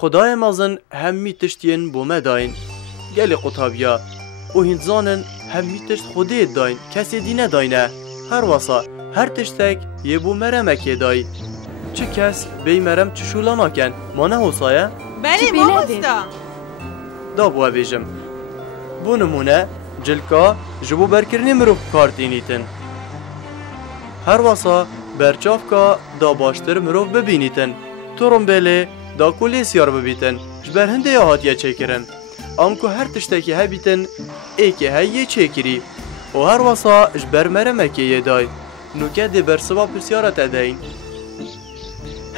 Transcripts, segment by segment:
خدای مازن همی تشتین بومه داین گلی قطابیا و هندزانن همی تشت خوده داین کسی دی نداینه هر واسا هر تشتک یه بومه رمکه دای چه کس بی مرم چشولا ناکن ما نه حسایه؟ بله مامستا دا بوا بیجم بو نمونه جلکا جبو برکرنی مروف کارتینیتن هر واسا برچافکا دا باشتر مروف ببینیتن ترمبله دا کلی سیار ببیتن جبر هنده یا هاتیه چکرن امکو هر تشتکی هبیتن ایکه هیه چکری و هر واسا جبر مرمکه یه دای نوکه دی برسوا پسیارت ادهین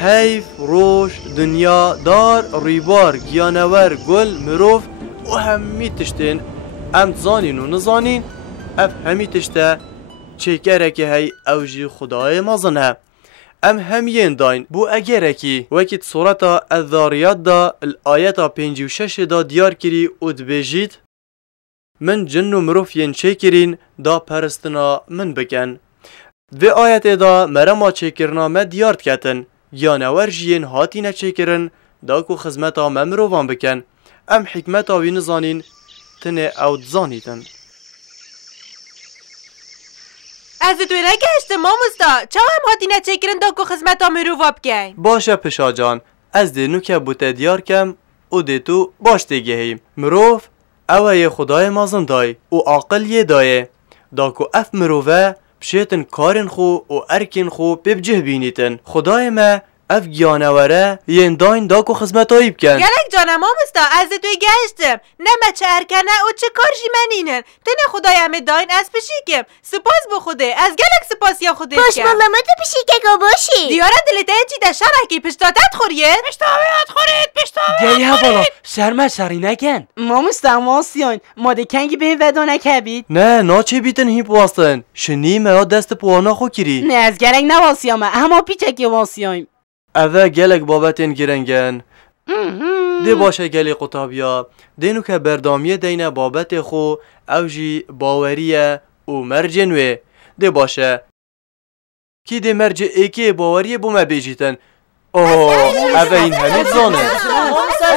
حیف، روش، دنیا، دار، ریبار، گیانور، گل، مروف و همی تشتین ام زانین و نزانین اف همی تشته چکره که هی اوجی خدای مازنه ام همین داین بو اگره کی وکیت صورتا الذاریات دا الآیتا 56 دا دیار کری و دبیجید من جن و مروف ین چکرین دا پرستنا من بکن و آیت دا مرما چکرنا ما دیارت کتن یانور جین هاتی نچکرن دا کو خزمتا ممروفان بکن ام حکمتا وی نزانین تنه او دزانیتن از دوی نگشته مامستا چا هم هاتی نچکرن دا کو خزمتا مروفا بکن باشه پشا جان از دینو که بوته دیار کم او دیتو باش دیگهیم مروف اوه یه خدای مازن دای او عاقل یه دایه دا کو اف مروفه بشیتن کارن خو و ارکن خو ببجه بینیتن خدای ما اف گیانوره ین داین دا کو خزمتایی بکن گلک جانم مامستا از دوی گشتم نه چه ارکنه و چه کارشی منینن تنه خدای همه داین از پشیکم سپاس بخوده از گلک سپاس یا خوده باش مالا ما تو پشیکه گو باشی دیاره دلته چی ده شرکی پشتاتت خوریه پشتاویت خورید گریه بالا شرمه شری نکن مامستا ماسیان ماده کنگی به ودا نکبید نه چه بیتن هیپ واستن شنی مرا دست پوانا خو کری نه از گرنگ نواسیامه اما پیچکی واسیایم اوه گلک بابتین گرنگن ده باشه گلی قطابیا دینو که بردامیه دینه بابت خو اوجی باوریه و مرجنوه ده باشه کی ده مرج ایکی باوریه بومه بیجیتن اوه این همه زانه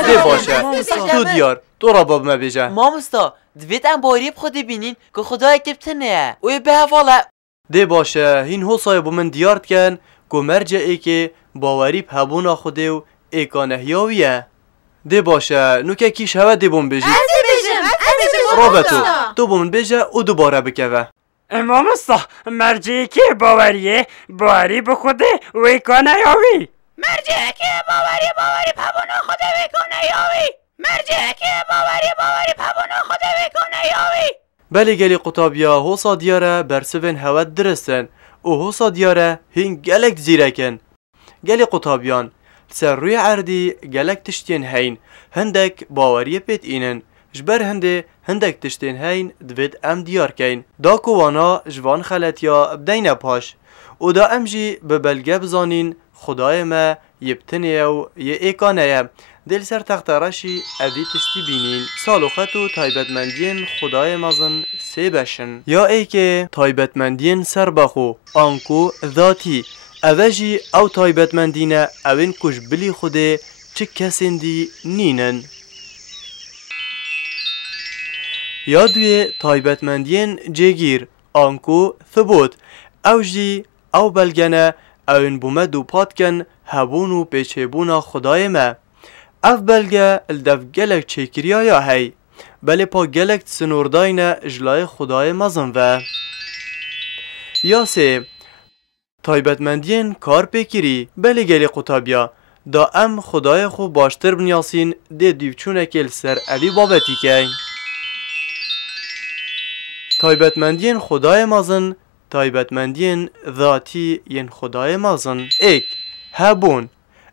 ده باشه تو دیار تو را بابمه بیجه مامستا دویت ام باوری بخودی بینین که خدا اکتب تنه اوی به حواله ده باشه هین حسای بومن دیارت کن که مرج ایکی باوری پهبونا خوده و ایکانه هیاویه ده باشه نوکه کیش هوا ده بوم بیجی رابطو تو بومن بیجه و دوباره بکوه مامستا مرجعی که باوریه باوری بخوده و ایکانه هیاوی مرجعی که باوری پهبونا خوده و ایکانه هیاوی مرجعی که باوری پهبونا خوده و ایکانه هیاوی بله گلی قطابیا حسا دیاره برسوین هوا درستن و حسا دیاره هین گلک زیرکن گلی قطابیان سر روی عردی گلک تشتین هین هندک باوری پیت اینن جبر هندک تشتین هین دوید ام دیار کین دا کوانا جوان خلطیا بدین پاش و دا امجی به بلگه بزانین خدای ما یبتنیه و یه ایکانه دل سر تخت رشی اوی تشتی بینین سال و خط و تایبتمندین خدای مازن سی بشن یا ای که تایبتمندین سر بخو آنکو ذاتی اوجی او تایبتمندینه اوین کش بلی خوده چه کسندی نینن یا دوی تایبتمندین جگیر آنکو ثبوت اوجی او بلگنه اوین بومه دو پاتکن هبون و پیچه خدای ما اف بلگه الدف گلک چکریا یا هی بله پا گلک سنورداین اجلای خدای مزن و یا سه تایبتمندین کار پیکری بله گلی قطابیا دا ام خدای خو باشتر بنیاسین ده دیوچونه کل سر اوی بابتی که تایبتمندین خدای مازن تایبتمندین ذاتی ین خدای مازن ایک هبون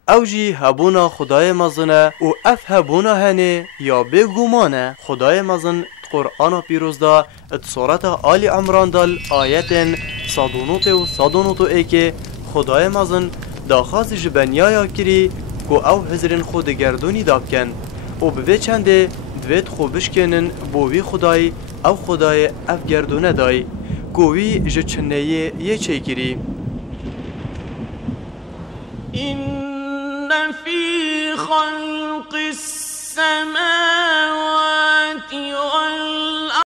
اوجی هبونا خدای مازنه و اف هبونا هنه یا بگومانه خدای مازن قرآن پیروز دا ات صورت آل عمران دال آیتن صادونوت و ایک خدای مازن دا خاص جبنیایا کری کو او هزرین خود گردونی داب کن و به چنده دوید خوبش کنن بوی خدای او خدای اف گردونه دای کووی جچنه یه چه کری إن إن في خلق السماوات والأرض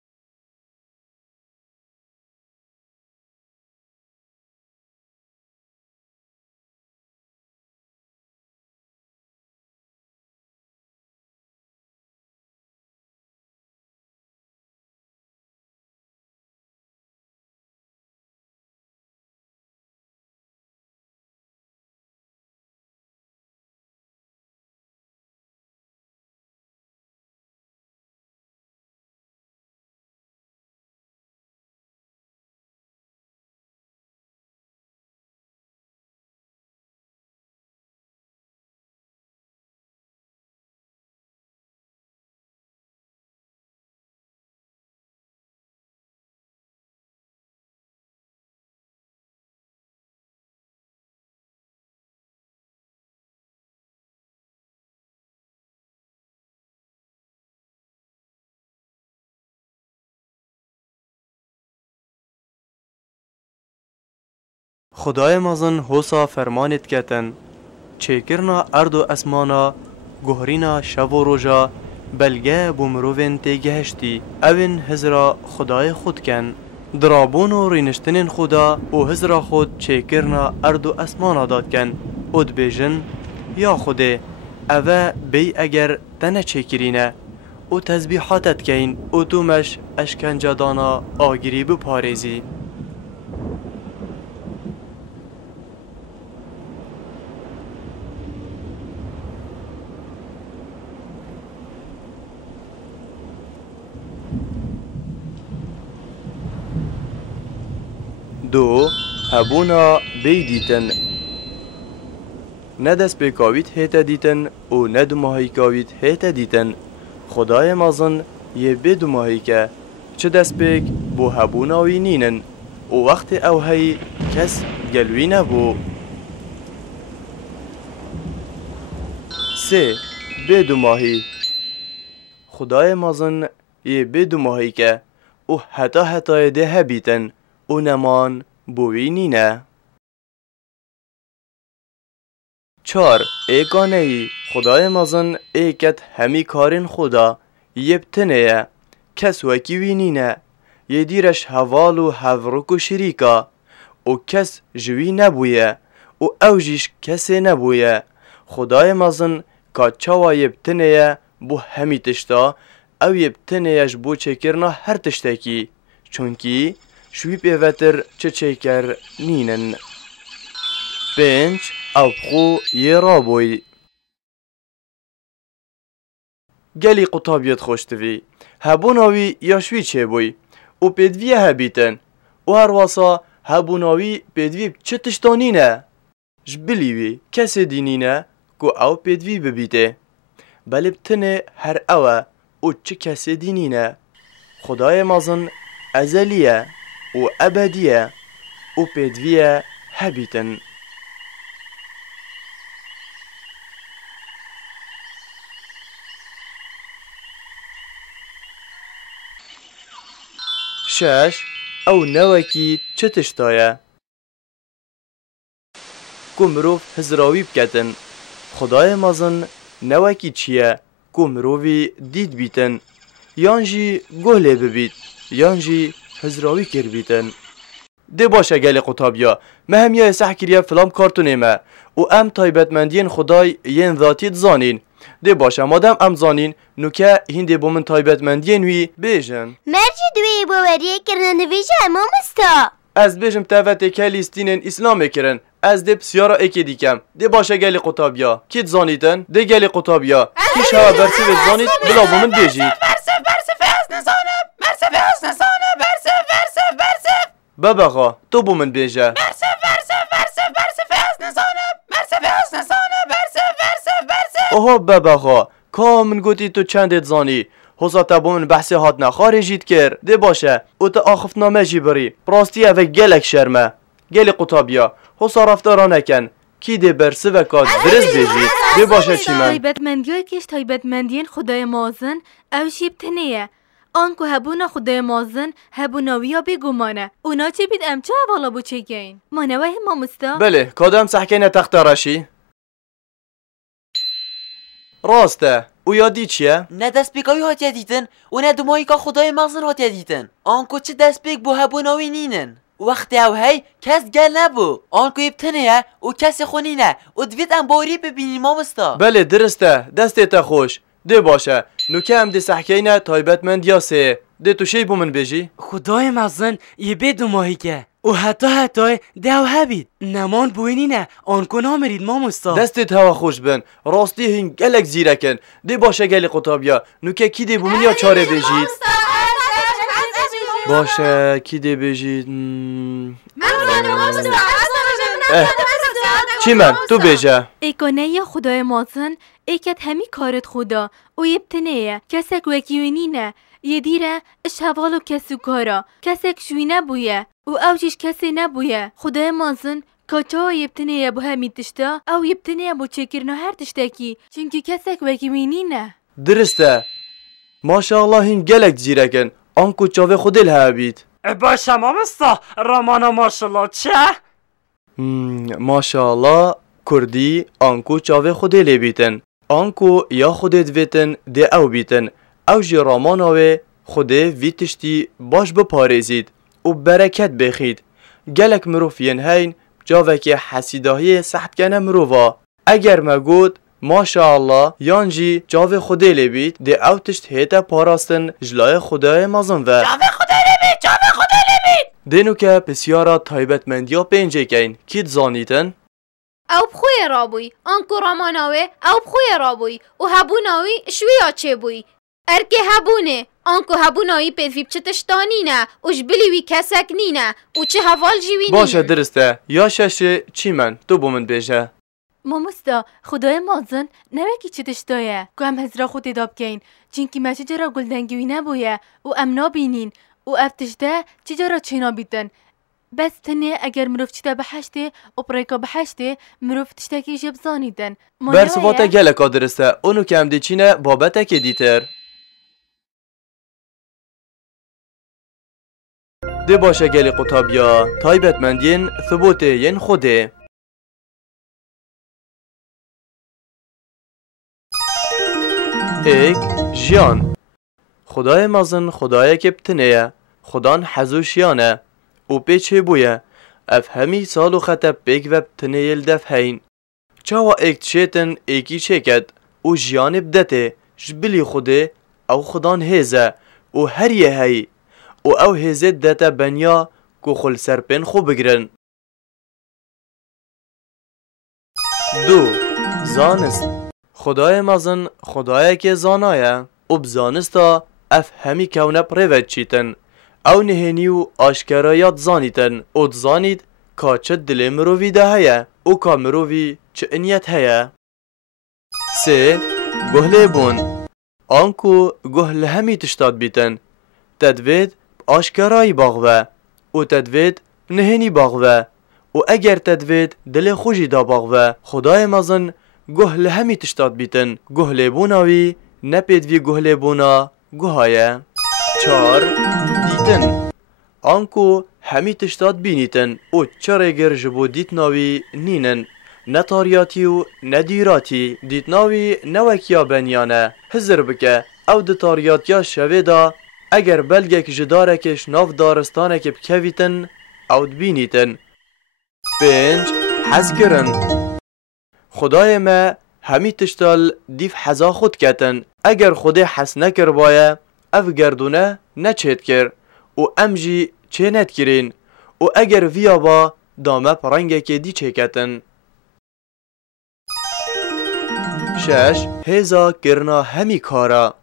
خدای مازن حوصا فرمانت کتن چیکرنا ارد و اسمانا گهرینا شب و روژا بلگه بومروین تیگهشتی اوین هزرا خدای خود کن درابون و رینشتنین خدا و هزرا خود چیکرنا ارد و اسمانا داد کن اد بیجن یا خوده اوه بی اگر تنه چیکرینه و تزبیحاتت کین و تومش اشکنجه دانا آگیری بپارزی دو هبونا بی دیتن نه دست بکاوید هیتا دیتن و نه دو ماهی کاوید هیتا دیتن خدای مازن یه بی دو ماهی که چه دست بک بو هبوناوی نینن و وقت او هی کس گلوی نبو سه بی دو ماهی خدای مازن یه بی دو ماهی که و حتا ده هبیتن و نمان بوی نینه چار ایگانه ای خدای مازن ایکت همی کارین خدا یبتنه کس وکی وینینه یه دیرش حوال و حورک و شریکا و کس جوی نبویه و اوجیش کسی نبویه خدای مازن که چاوا یبتنه بو همی تشتا او یبتنهش بو چکرنا هر تشتکی چونکی شوی پیوتر چه چیکر نینن پنج او بخو یه رابوی گلی قطابیت خوشتوی هبوناوی یا شوی چه بوی و پیدوی هبیتن و هر واسا هبوناوی پیدوی چه تشتانینه جبلیوی کسی دینینه که او پیدوی ببیته بلی بتنه هر اوه و چه کسی دینینه خدای مازن ازلیه و ابدیه و پیدویه هبیتن شش او نوکی چه تشتایه که مروف هزراوی بکتن خدای مازن نوکی چیه که مروفی دید بیتن یانجی گوله ببید یانجی هزراوی کر بیتن ده باشه گل قطابیا مهمیه سحکریه فلام کارتونه ما و ام تایبتمندین خدای ین ذاتیت زانین ده باشه مادم ام زانین نوکه هنده بومن تایبتمندین وی بیجن مرجی دوی باوریه کرنه نویجه اما مستا از بیجم تاوت کلیستینن اسلام کرن از ده بسیارا اکی دیکم ده باشه گل قطابیا کیت زانیتن ده گل قطابیا کی شوا برسی به زانیت بلا بومن بیجید بابا تو بومن بیجه اوه بابا کا من گوتی تو چندت زانی حوزا تبومن بحثی هات نخارجید کر ده باشه او تا آخف نامه جی بری پراستی اوه گلک شرمه گل قطابیا حوزا رفتارا نکن کی ده برسه و کاد برز بیجید ده باشه چی من تایبتمندی کش تایبتمندین خدای مازن او شیب تنیه آنکو هبونا خدای مازن هبوناویا بگمانه اونا چه بید امچه حوالا بو چه گین مانوه ما مستا بله کادم سحکین تخت راشی راسته او یادی چیه؟ نه دست پیکاوی هاتیه دیتن و نه دمایی که خدای مغزن هاتیه دیتن آنکو چه دست پیک بو هبوناوی نینن وقتی او هی کس گل نبو آنکو ابتنه و کسی خونینه و دوید انباری ببینیم مامستا بله درسته دستت خوش ده باشه نوکه هم ده سحکینه تایبتمند یا سه ده تو شی بو من بجی؟ خدای مزن یه بدو ماهی که و حتی دو هبید نمان بوینی نه آنکو نامرید مامستا دستت هوا خوش بن راستی هین گلک زیرکن ده باشه گلی قطابیا نوکه کی ده بو من یا چاره بجید؟ باشه کی ده بجید؟ چی من؟ تو بجه ایکانه یا خدای مازن ایکت همی کارت خدا او یبتنه کسک وکیونی نه یه دیره اش حوالو کسو کارا کسک شوی نبویه و اوجش کسی نبویه خدای مازن کاچا یبتنه بو همی تشتا او یبتنه بو چکرنا هر تشتاکی چونکه کسک وکیونی نه درسته ماشاءالله هین گلک زیرکن آنکو چاوه خودل هبید باشه مامستا رامانا ماشالله چه؟ ماشاءالله کردی آنکو چاوه خودل بیتن آنکو یا خودت ویتن ده او بیتن او جی راماناوه خوده ویتشتی باش بپارزید و برکت بخید گلک مروفین هین جاوه که حسیداهی سخت کنه مروفا اگر مگود ماشاءالله یانجی جاوه خوده لبید ده او تشت هیتا پاراستن جلای خدای مازن و جاوه خدا لبید جاوه خدا لبید دینو که بسیارا تایبتمندیا پینجه کین کید زانیتن؟ او بخوی رابوی آنکو راماناوه او بخوی رابوی و هبوناوی شوی آچه بوی ارکه هبونه آنکو هبوناوی پیدویب چه تشتانینه اش بلیوی کسک نینه و چه حوال جیوی نینه باشه درسته یا ششه چی من تو بو من بیشه مامستا خدای مازن نوکی چه تشتایه که هم هزرا خود داب کین چینکی ما چجرا گلدنگوی نبویه و امنا بینین و افتشته چجرا چینا بیتن بس تنه اگر مروف چیتا بحشته و پریکا بحشته مروف تشتاکی جب زانیدن برسواتا گلکا درسته اونو که هم دیچینه بابته که دیتر ده باشه گلی قطابیا تایبتمندین ثبوته ین خوده ایک جیان خدای مازن خدای که بتنه خدان حزوشیانه او پیچه بویه اف همی سالو خطب پیک و بتنه یل دف هین چاوا ایک چیتن ایکی چکد او جیان بدته جبلی خوده او خدان هیزه او هر یه هی او هیزه دتا بنیا کو خل سرپن خو بگرن دو زانست خدای مازن خدای که زانایه او بزانستا اف همی کونه پریوت چیتن او نهینی و آشکرایات زانیتن او زانید که چه دل مرووی ده هیه او که مرووی چه انیت هیه سه گهله بون آنکو گهله همی تشتاد بیتن تدوید آشکرایی باغوه او تدوید نهینی باغوه و اگر تدوید دل خوشی دا باغوه خدای مازن گهله همی تشتاد بیتن گهله بوناوی نپیدوی گهله بونا گوهایه چار دیتن آنکو همی تشتاد بینیتن او چاره گر جبو دیتناوی نینن نتاریاتی و ندیراتی دیتناوی نوکیا بنیانه هزر بکه او دتاریاتیا شوه دا اگر بلگک جدارکش ناف دارستانک بکویتن او دبینیتن پنج حز کرن خدای ما همی تشتال دیف حزا خود کتن اگر خودی حس نکر بایه اف گردونه نچید کر و امجی چه ند کرین و اگر ویا با دامه پرنگه که دی چه کتن شش هیزا کرنا همی کارا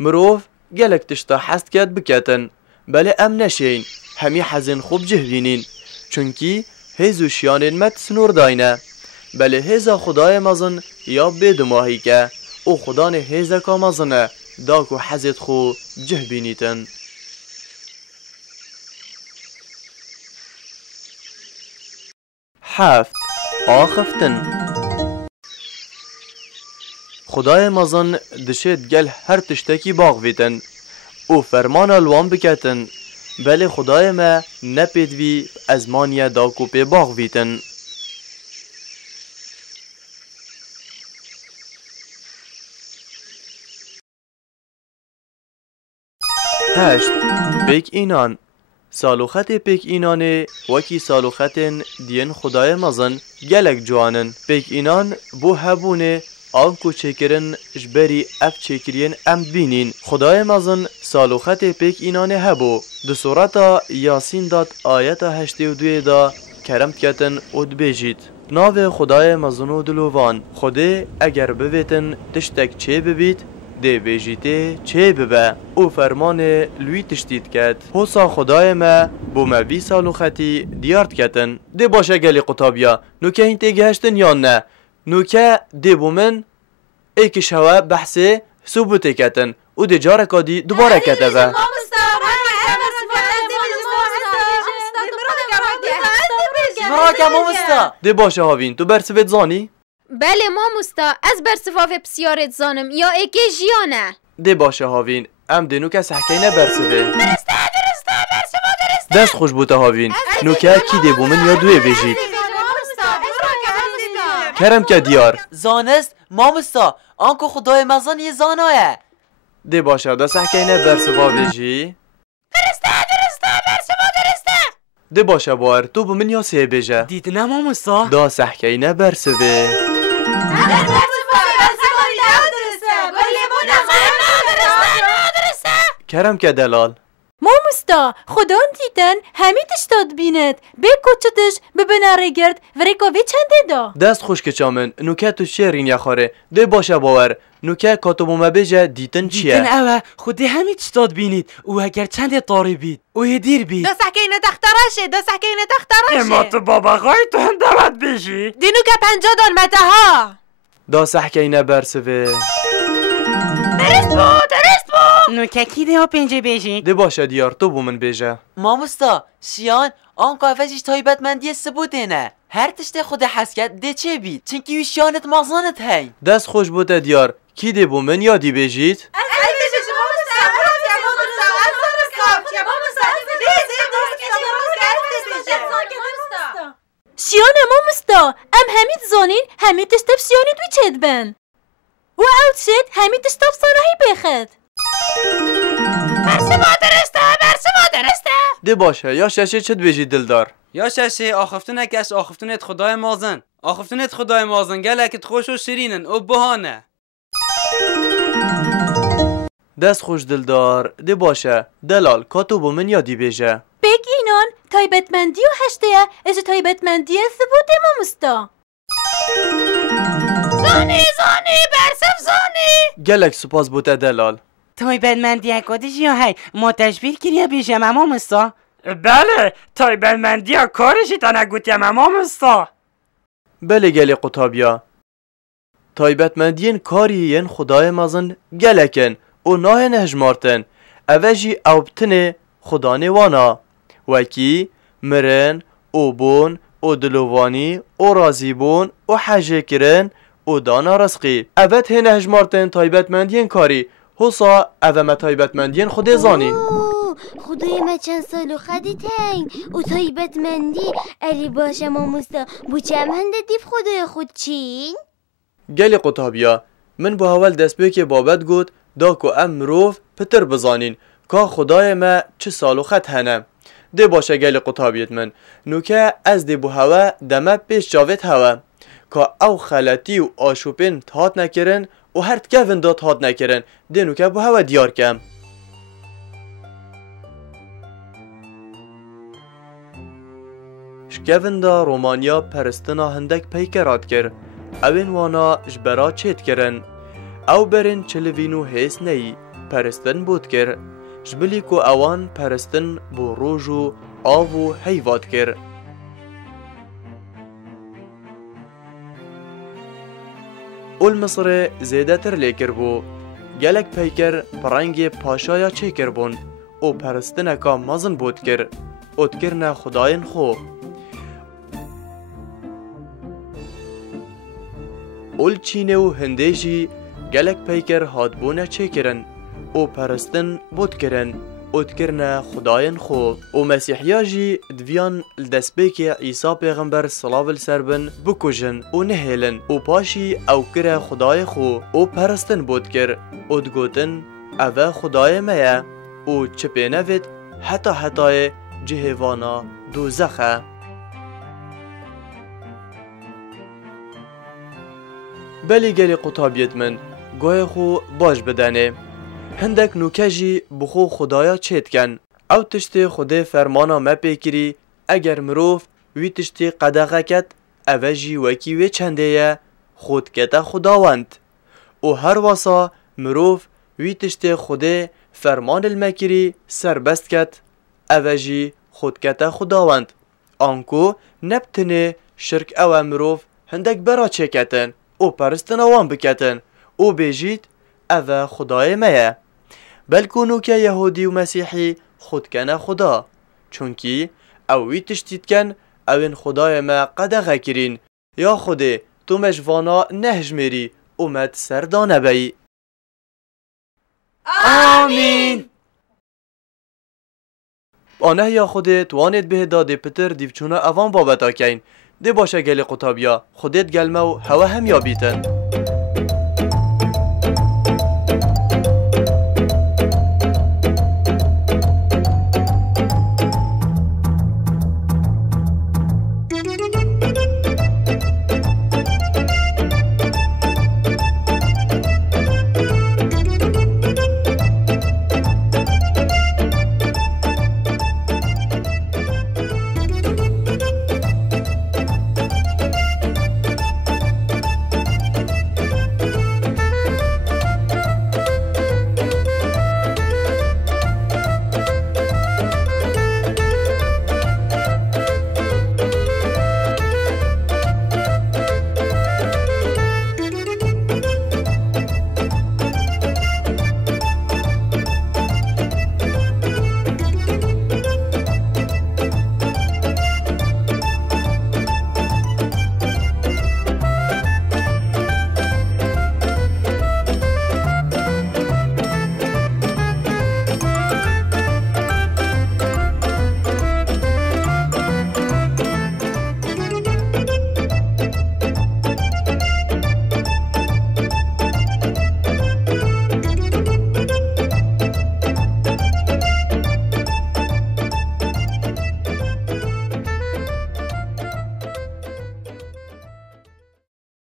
مروف گلک تشتا حست کد بکتن بله ام نشین همی حزن خوب جهوینین چونکی هیزو شیانین مت سنور داینه بله هیزا خدای مازن یا بدماهی که او خدان هیزا که مازنه داکو حزت خو جهبینیتن هفت آخفتن خدای مازن دشت گل هر تشتکی باغ ویتن او فرمان الوان بکتن بله خدای ما نپیدوی از مانیا داکو پی باغ ویتن 8 پیک اینان سالوخت پیک اینانه وکی سالوخت دین خدای مزن گلک جوانن پیک اینان بو هبونه آنکو چکرن جبری اف چکرین ام بینین خدای مزن سالوخت پیک اینانه هبو دو صورتا یاسین داد آیت 82 دا کرم کتن اد بیجید ناو خدای مزنو دلووان خوده اگر بویتن تشتک چه ببید ده بیجیته چه ببه او فرمان لوی تشتید کد حسا خدای ما بو موی سالوختی دیارد کتن ده باشه گلی قطابیا نوکه این تیگهشتن یا نه نوکه ده بومن ایک شوه بحثه ثبوت کتن او ده جارکادی دوباره کتبه مراکه مامستا ده باشه هاوین تو برسویت زانی؟ بله مامستا از برسفاف بسیارت زانم یا اگه جیانه ده باشه هاوین ام ده نوکه سحکه نه برسوه دست خوش بوده هاوین نوکه کی ده بومن یا دوی بیجید کرم که دیار زانست مامستا آنکو خدای مزن یه زانایه ده باشه ده سحکه نه برسوه بیجی ده باشه باور تو بومن یا سه بیجه دیدنه مامستا دا سحکه نه برسوه کرم که دلال مامستا خودان دیدن همیتش داد بیند به کچتش به بناره گرد و ریکاوی چنده دا دست خوش که چامن نوکه تو شیرین یخاره ده باشه باور نوکه کاتبو مبیجه دیتن چیه؟ دیدن اوه خودی همیتش داد بینید او اگر چند طاری بید او یه دیر بید دا سحکه اینه تختراشه دا سحکه اینه تختراشه اما تو بابا خواهی تو هم دمت بیشی دینو که 50 دان مته ها دا سحکه نه برسوه نوکه کی ده ها پنجه بیشی ده باشه دیار تو بومن بیجه مامستا شیان آنکو افجیش تایبتمندی ثبوته نه هر تشت خود حسکت ده چه بید چنکی وی شیانت مغزانت هی دست خوش بوده دیار کی ده بومن یا دی بیجید؟ شیان مامستا ام همید زانین همیتش تب شیانی دوی چد بن و اوت شد همیتش تب سانهی بخد ده باشه یا ششه چد بیجید دلدار یا ششه آخفتونک اش آخفتونت خدای مازن آخفتونت خدای مازن گلکت خوش و شیرینن او بهانه دست خوش دلدار ده باشه دلال کاتو بومن یا دی بیجه بگ اینان تایبتمندی و هشته از تایبتمندی ثبوت مامستا زانی برسف زانی گلک سپاس بوده دلال تایبتمندی اکادش یا هی ما تشبیر کریا بیشم مامستا بله تایبتمندی ها کارشی تا نگوتیم مامستا بله گلی قطابیا تایبتمندین کاری ین خدای مزن گلکن او ناه نهجمارتن اوجی اوبتن خدانه وانا وکی مرن او بون او دلووانی او رازیبون او حجه کرن او دانا رزقی اوت هنه هجمارتن تایبتمندین کاری حسا اوه تایبتمندین خود زانی خدای ما چند سالو خدی تنگ او تایبتمندی اری باشه مامستا بو چمهنده دیف خدای خود چین؟ گلی قطابیا من با اول دست به که بابت گود دا که ام مروف پتر بزانین که خدای ما چه سالو خط هنه ده باشه گلی قطابیت من نوکه از ده بو هوا دمه پیش جاوت هوا که او خلطی و آشوپین تهات نکرن و هر تکفن دا تهات نکرن ده نوکه بو هوا دیار کم شکفن دا رومانیا پرستنا هندک پیکرات کر اوین وانا جبرا چیت کرن او برن چلوینو حیث نی پرستن بود کر جبلی کو اوان پرستن بو روژو آوو حیوات کر اول مصر زیده تر لیکر بو گلک پیکر پرنگ پاشایا چه کر بون او پرستن که مزن بود کر اتکرن خداین خو اول چینه و هندیجی گلک پیکر هادبونه چه کرن او پرستن بود کرن اتکرن خداین خو او مسیحیا جی دویان الدسبیک عیسی پیغمبر صلاو السربن بکجن او نهیلن او پاشی او کره خدای خو او پرستن بود کر او دگوتن اوه خدای میا و چپه نوید حتی جهوانا دوزخه. بلی گلی قطابیت من گوه خو باش بدنه. هندک نوکجی بخو خدایا چید کن. او تشتی خود فرمانا مپیکری اگر مروف وی تشتی قدغه کت اوجی وکی وی چنده خود کتا خداوند. و هر واسا مروف وی تشتی خود فرمان المکری سربست کت اوجی خود کتا خداوند. آنکو نبتنه شرک او مروف هندک برا چه کتن او پرستن اوان بکتن او بیجید او خدای مایه. بلکونو که یهودی و مسیحی خود کنه خدا چونکی اوی تشتید کن اوین خدای ما قدغه کرین یا خوده تو مجوانا نهجمیری اومد سردانه بی. آمین. آنه یا خوده توانید به داده پتر دیوچونه اوان بابتا کین ده باشه گل قطابیا خودت گلمه و هوا هم یابیتن.